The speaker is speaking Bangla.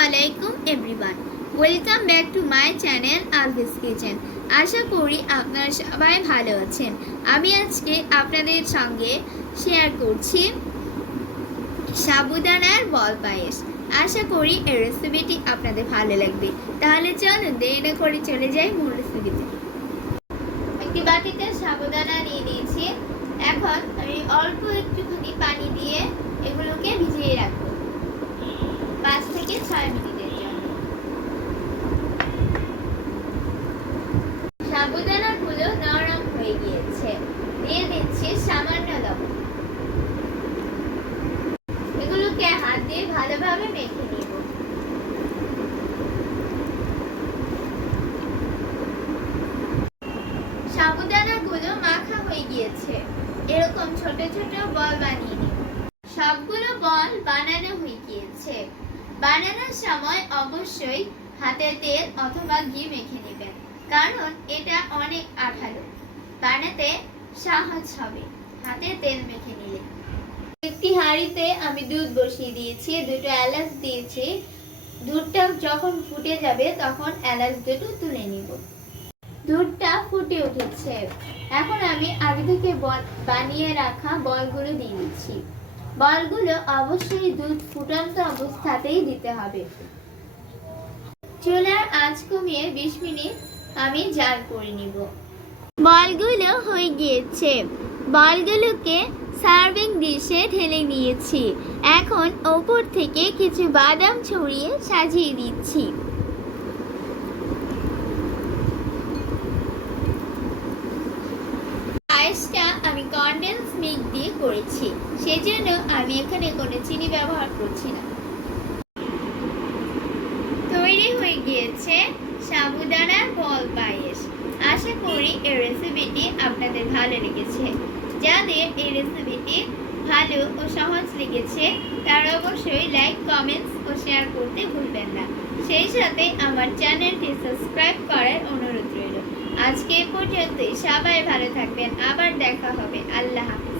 আলাইকুম everyone welcome back to my channel Alvi's kitchen আশা করি আপনারা সবাই ভালো আছেন। আমি আজকে আপনাদের সঙ্গে শেয়ার করছি সাবুদানার বল পায়েস। আশা করি এই রেসিপিটি আপনাদের ভালো লাগবে। তাহলে চলুন দেরি না করে চলে যাই মূল রেসিপিতে একটি বাটিতে সাবুদানা নিয়ে নিয়েছি। এখন আমি অল্প একটুখানি পানি দিয়ে এগুলোকে হাত দিয়ে ভালোভাবে মেখে নিব। সাবুদানাগুলো মাখা হয়ে গিয়েছে। এরকম ছোট ছোট বল বানিয়ে নিব সবগুলো বল বানানো হয়ে গিয়েছে। বানানোর সময় অবশ্যই হাতে তেল অথবা ঘি মেখে নেবেন, কারণ এটা অনেক আঠালো। বানাতে সাহস হবে। হাতে তেল মেখে নিলে। একটি হাঁড়িতে আমি দুধ বসিয়ে দিয়েছি, দুটো এলাচ দিয়েছি। দুধটা যখন ফুটে যাবে তখন এলাচ দুটো তুলে নিব। দুধটা ফুটে উঠেছে। এখন আমি আগে থেকে বানিয়ে রাখা বলগুলো দিয়ে দিচ্ছি। বলগুলো অবশ্যই দুধ ফুটন্ত অবস্থাতেই দিতে হবে। চুলার আঁচ কমিয়ে বিশ মিনিট আমি জাল করে নিব। বলগুলো হয়ে গিয়েছে। বলগুলোকে ডিশে ঢেলে নিয়েছি। এখন ওপর থেকে কিছু বাদাম ছড়িয়ে সাজিয়ে দিচ্ছি। পায়েসটা আমি কনডেন্স মিল্ক দিয়ে করেছি। সেজন্য আমি এখানে কোনো চিনি ব্যবহার করছি না। তৈরি হয়ে গিয়েছে সাবুদানার বল পায়েস। আশা করি এই রেসিপিটি আপনাদের ভালো লেগেছে। যাদের এই রেসিপিটি ভালো ও সহজ লেগেছে, তারা অবশ্যই লাইক কমেন্টস ও শেয়ার করতে ভুলবেন না। সেই সাথে আমার চ্যানেলটি সাবস্ক্রাইব করার অনুরোধ রইল। আজকে এ পর্যন্তই, সবাই ভালো থাকবেন, আবার দেখা হবে, আল্লাহ হাফেজ।